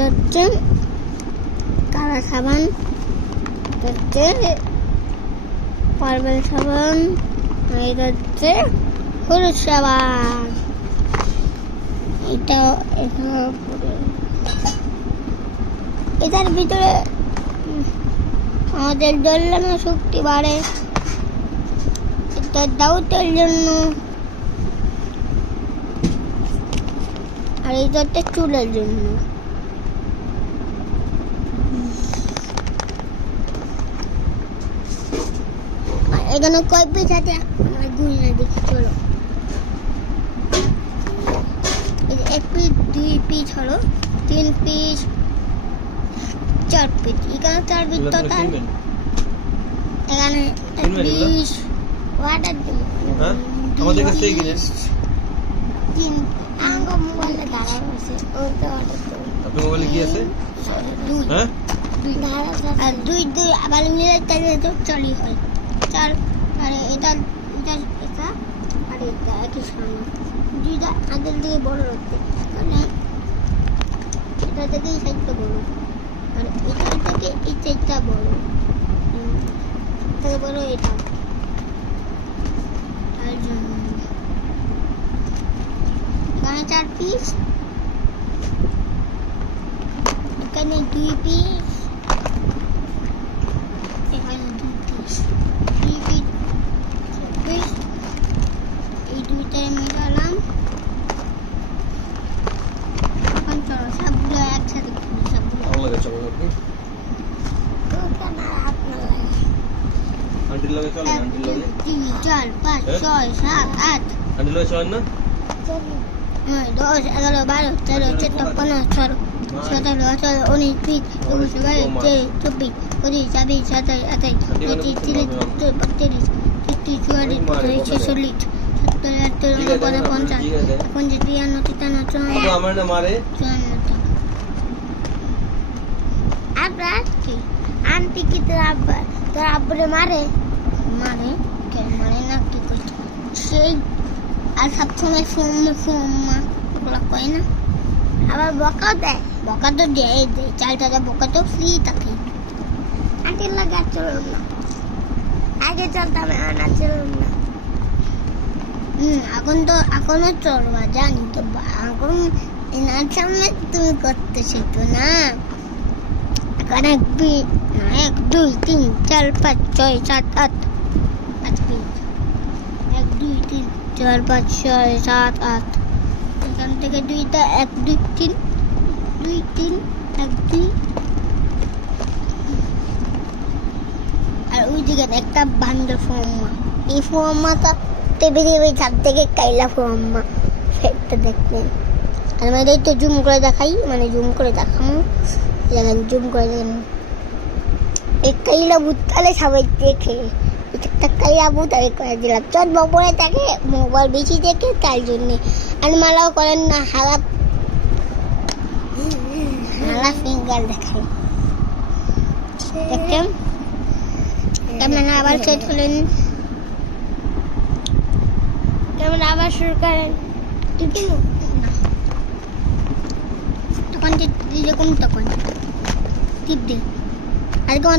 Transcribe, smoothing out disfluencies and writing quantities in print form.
এটা হচ্ছে কালা সাবান, এটা হচ্ছে পার্পেল সাবান, এটা হচ্ছে হলুদ সাবান। এটার ভিতরে আমাদের দৌড়ানোর শক্তি বাড়ে, এটা দাউতের জন্য, আর এটা হচ্ছে চুলের জন্য। এখানে কয় পিস আছে আমরা গুনে দেখি, চলো। এক পিস, 2 পিস হলো, 3 পিস, 4 পিস। এখানে 4 পিস টোটাল। এখানে 20 ওয়াটার দিল। হ্যাঁ আমাদের কাছ থেকে কিনেন। 3 আঙ্গো মোবাইলে দাঁড়া আছে, ওতে অর্ডার করুন। আপনার মোবাইলে কি আছে? 2 হ্যাঁ 2 আর 2 আবার মিলে তাহলে তো 4 হয়। 4 আর এটা আর এটা একই সমান। দুইটা আগের দিকে বড় রাখতে, মানে এটা থেকে এই সাইডটা বড়, আর এটা থেকে এই সাইডটা বড়, থেকে বড় এটা। তার জন্য এখানে 4 পিস, এখানে 2 পিস, এখানে 2 পিস, 3 পিস, 4 পিস। এই দুইটাই মিলালাম। এখন চলো সবগুলো একসাথে করি, সবগুলো। ভালো লাগে চলো আপনি আন্টির লগে চলেন, আন্টির লগে 3 4 5 6 7 8 আন্টির লগে চলেন না? 10 11 12 13 14 15 16 17 18 19 20 21 22 23 24 25 26 27 28 29 30 31 32 33 34 46 47 48 49 50 53 54 আমার না মারে আপনার কি আন্টি কি তোর আব্বুরে মারে কেন মারে না, কি করছে সেই? আর সবসময় ফোম্মা ওগুলো কয় না, আবার বকা দেয়, বকা তো দেয়, চালটা বকা তো ফ্রি থাকে। আন্টির লাগে আর চলুন না, আগে চলতাম, আর চলুন না। এখনো চলবা, জানি তো, এখন এনার সামনে তুমি করতেছি তো না। এখন 1 2 3 4 5 6 7 8 5 পিস, 1 2 3 4 5 6 7 8। এখান থেকে 2টা 1 2 3 2 3 1 2, আর ওই দিকে একটা বান্ডেল ফর্মা। এই ফর্মাটা টেবিলে ছাদ থেকে কাইলা ফর্মা ফেটটা দেখবেন। আর আমাদের তো জুম করে দেখাই, মানে জুম করে দেখাবো, দেখেন জুম করে দেখেন। এই কাইলা বুতালে সবাই দেখে, একটা কাইলা বুত আমি করে দিলাম। চট বপরে থাকে, মোবাইল বেশি দেখে, তাই জন্যে। আর মালাও করেন না, হালা ফিঙ্গার দেখাই, দেখছেন? ক্যামেরা আবার সেট হলেন, ক্যামেরা আবার শুরু করেন। তখন যেরকম তখন টিপ দিন। আজকে